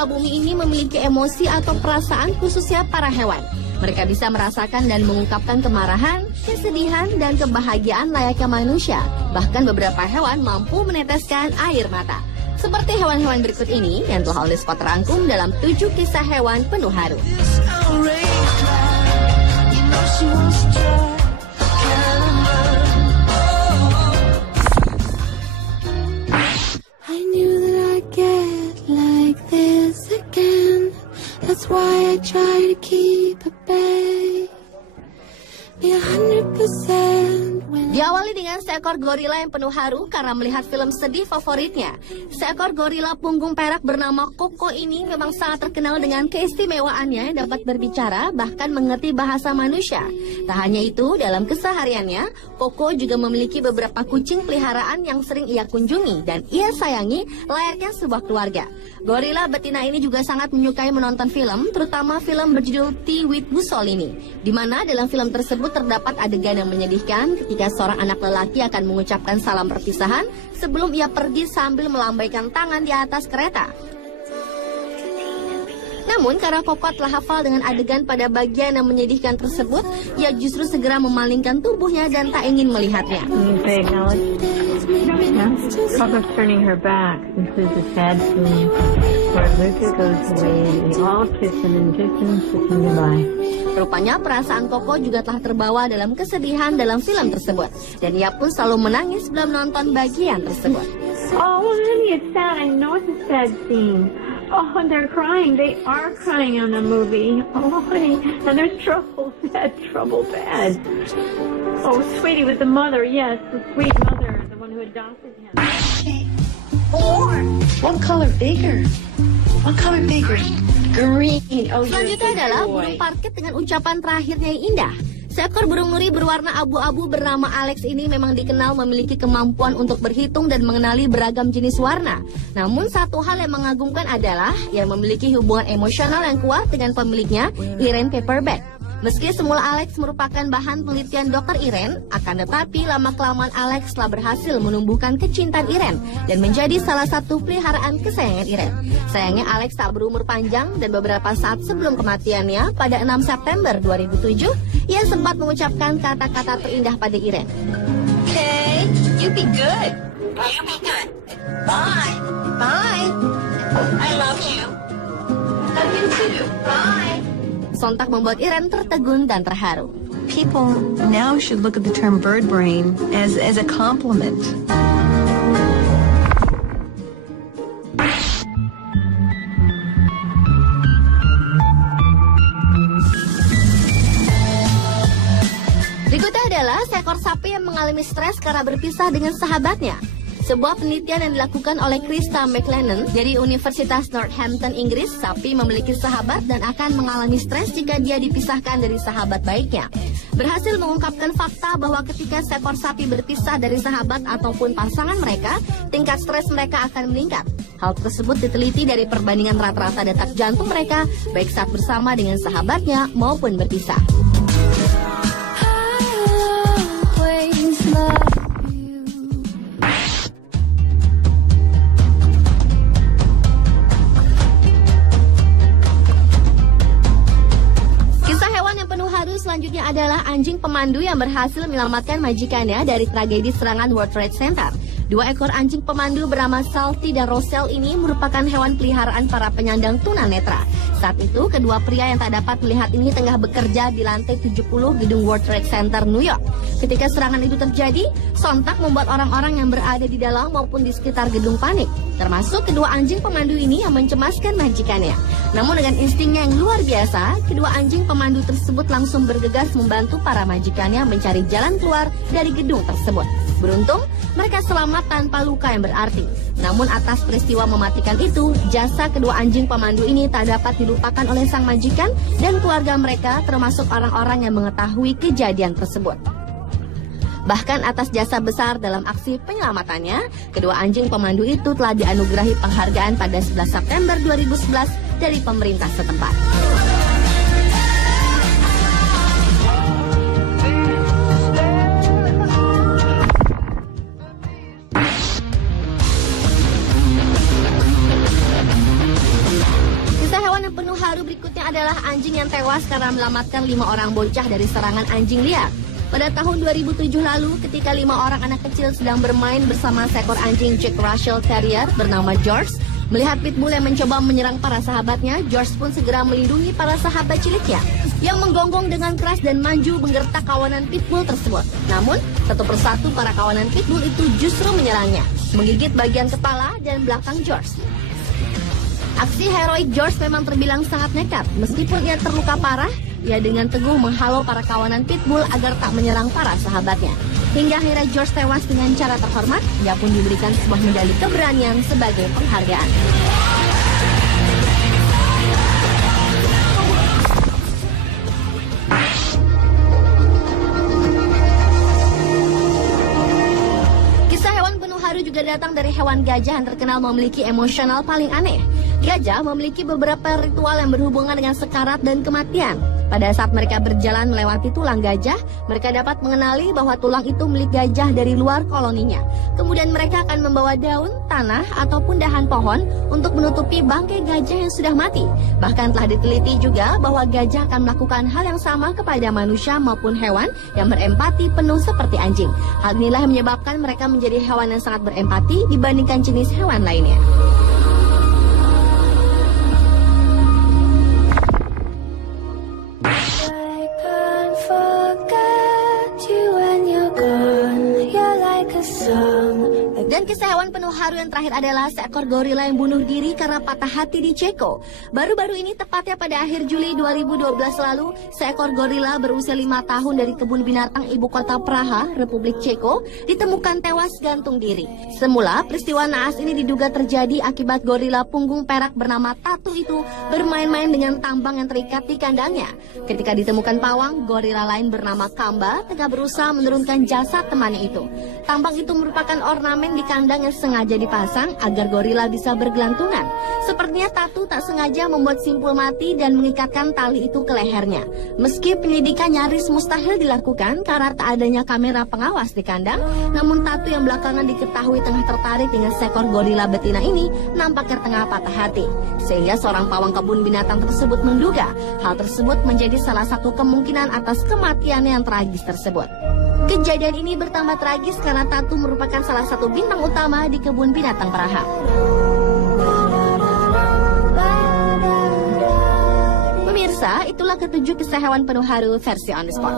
muka bumi ini memiliki emosi atau perasaan khususnya para hewan. Mereka bisa merasakan dan mengungkapkan kemarahan, kesedihan, dan kebahagiaan layaknya manusia. Bahkan beberapa hewan mampu meneteskan air mata. Seperti hewan-hewan berikut ini yang telah oleh Spot rangkum dalam 7 kisah hewan penuh haru. That's why I try to keep at bay. Be 100% when Diawali dengan seekor gorila yang penuh haru karena melihat film sedih favoritnya. Seekor gorila punggung perak bernama Koko ini memang sangat terkenal dengan keistimewaannya dapat berbicara bahkan mengerti bahasa manusia. Tak hanya itu, dalam kesehariannya, Koko juga memiliki beberapa kucing peliharaan yang sering ia kunjungi dan ia sayangi layaknya sebuah keluarga. Gorila betina ini juga sangat menyukai menonton film, terutama film berjudul Tea with Mussolini, di mana dalam film tersebut terdapat adegan yang menyedihkan ketika seorang anak lelaki akan mengucapkan salam perpisahan sebelum ia pergi sambil melambaikan tangan di atas kereta. Namun karena Koko telah hafal dengan adegan pada bagian yang menyedihkan tersebut, ia justru segera memalingkan tubuhnya dan tak ingin melihatnya. Coco's turning her back. This is a sad scene where Luca goes away and we all kiss him and kiss him and kiss him goodbye. Rupanya perasaan Koko juga telah terbawa dalam kesedihan dalam film tersebut, dan ia pun selalu menangis sebelum menonton bagian tersebut. Oh, honey, it's sad. I know it's a sad scene. Oh, they're crying. They are crying on the movie. Oh, honey, and there's trouble, sad, trouble, bad. Oh, sweetie with the mother, yes, the sweet mother, the one who adopted him. Four. What color bigger? What color bigger? Green. Oh, Selanjutnya adalah burung parkit dengan ucapan terakhirnya yang indah. Seekor burung nuri berwarna abu-abu bernama Alex ini memang dikenal memiliki kemampuan untuk berhitung dan mengenali beragam jenis warna. Namun satu hal yang mengagumkan adalah ia memiliki hubungan emosional yang kuat dengan pemiliknya, Irene Paperback. Meski semula Alex merupakan bahan penelitian Dr. Irene, akan tetapi lama-kelamaan Alex telah berhasil menumbuhkan kecintaan Irene dan menjadi salah satu peliharaan kesayangan Irene. Sayangnya Alex tak berumur panjang dan beberapa saat sebelum kematiannya pada 6 September 2007, ia sempat mengucapkan kata-kata terindah pada Irene. Okay, you be good. You be good. Bye. Bye. I love you. Love you too. Bye. Sontak membuat Irene tertegun dan terharu. People now should look at the term bird brain as a compliment. Berikutnya adalah seekor sapi yang mengalami stres karena berpisah dengan sahabatnya. Sebuah penelitian yang dilakukan oleh Krista McLennan dari Universitas Northampton, Inggris, sapi memiliki sahabat dan akan mengalami stres jika dia dipisahkan dari sahabat baiknya. Berhasil mengungkapkan fakta bahwa ketika seekor sapi berpisah dari sahabat ataupun pasangan mereka, tingkat stres mereka akan meningkat. Hal tersebut diteliti dari perbandingan rata-rata detak jantung mereka, baik saat bersama dengan sahabatnya maupun berpisah. Selanjutnya adalah anjing pemandu yang berhasil menyelamatkan majikannya dari tragedi serangan World Trade Center. 2 ekor anjing pemandu bernama Salty dan Roselle ini merupakan hewan peliharaan para penyandang tunanetra. Saat itu, kedua pria yang tak dapat melihat ini tengah bekerja di lantai 70 gedung World Trade Center, New York. Ketika serangan itu terjadi, sontak membuat orang-orang yang berada di dalam maupun di sekitar gedung panik. Termasuk kedua anjing pemandu ini yang mencemaskan majikannya. Namun dengan instingnya yang luar biasa, kedua anjing pemandu tersebut langsung bergegas membantu para majikannya mencari jalan keluar dari gedung tersebut. Beruntung, mereka selamat tanpa luka yang berarti. Namun atas peristiwa mematikan itu, jasa kedua anjing pemandu ini tak dapat dilupakan oleh sang majikan dan keluarga mereka, termasuk orang-orang yang mengetahui kejadian tersebut. Bahkan atas jasa besar dalam aksi penyelamatannya, kedua anjing pemandu itu telah dianugerahi penghargaan pada 11 September 2011 dari pemerintah setempat. Selanjutnya adalah anjing yang tewas karena menyelamatkan 5 orang bocah dari serangan anjing liar. Pada tahun 2007 lalu, ketika 5 orang anak kecil sedang bermain bersama seekor anjing Jack Russell Terrier bernama George, melihat pitbull yang mencoba menyerang para sahabatnya, George pun segera melindungi para sahabat ciliknya yang menggonggong dengan keras dan maju menggertak kawanan pitbull tersebut. Namun, satu persatu para kawanan pitbull itu justru menyerangnya, menggigit bagian kepala dan belakang George. Aksi heroik George memang terbilang sangat nekat. Meskipun ia terluka parah, ia dengan teguh menghalau para kawanan pitbull agar tak menyerang para sahabatnya. Hingga akhirnya George tewas dengan cara terhormat, ia pun diberikan sebuah medali keberanian sebagai penghargaan. Kisah hewan penuh haru juga datang dari hewan gajah yang terkenal memiliki emosional paling aneh. Gajah memiliki beberapa ritual yang berhubungan dengan sekarat dan kematian. Pada saat mereka berjalan melewati tulang gajah, mereka dapat mengenali bahwa tulang itu milik gajah dari luar koloninya. Kemudian mereka akan membawa daun, tanah, ataupun dahan pohon untuk menutupi bangkai gajah yang sudah mati. Bahkan telah diteliti juga bahwa gajah akan melakukan hal yang sama kepada manusia maupun hewan yang berempati penuh seperti anjing. Hal inilah yang menyebabkan mereka menjadi hewan yang sangat berempati dibandingkan jenis hewan lainnya. Dan kisah hewan penuh haru yang terakhir adalah seekor gorila yang bunuh diri karena patah hati di Ceko. Baru-baru ini, tepatnya pada akhir Juli 2012 lalu, seekor gorila berusia 5 tahun dari kebun binatang ibu kota Praha, Republik Ceko, ditemukan tewas gantung diri. Semula, peristiwa naas ini diduga terjadi akibat gorila punggung perak bernama Tatu itu bermain-main dengan tambang yang terikat di kandangnya. Ketika ditemukan pawang, gorila lain bernama Kamba tengah berusaha menurunkan jasad temannya itu. Tambang itu merupakan ornamen di kandang yang sengaja dipasang agar gorila bisa bergelantungan. Sepertinya Tatu tak sengaja membuat simpul mati dan mengikatkan tali itu ke lehernya. Meski penyelidikan nyaris mustahil dilakukan karena tak adanya kamera pengawas di kandang, namun Tatu yang belakangan diketahui tengah tertarik dengan seekor gorila betina ini nampaknya tengah patah hati. Sehingga seorang pawang kebun binatang tersebut menduga hal tersebut menjadi salah satu kemungkinan atas kematiannya yang tragis tersebut. Kejadian ini bertambah tragis karena Tatu merupakan salah satu bintang utama di kebun binatang Praha. Pemirsa, itulah ketujuh kisah hewan penuh haru versi On The Spot.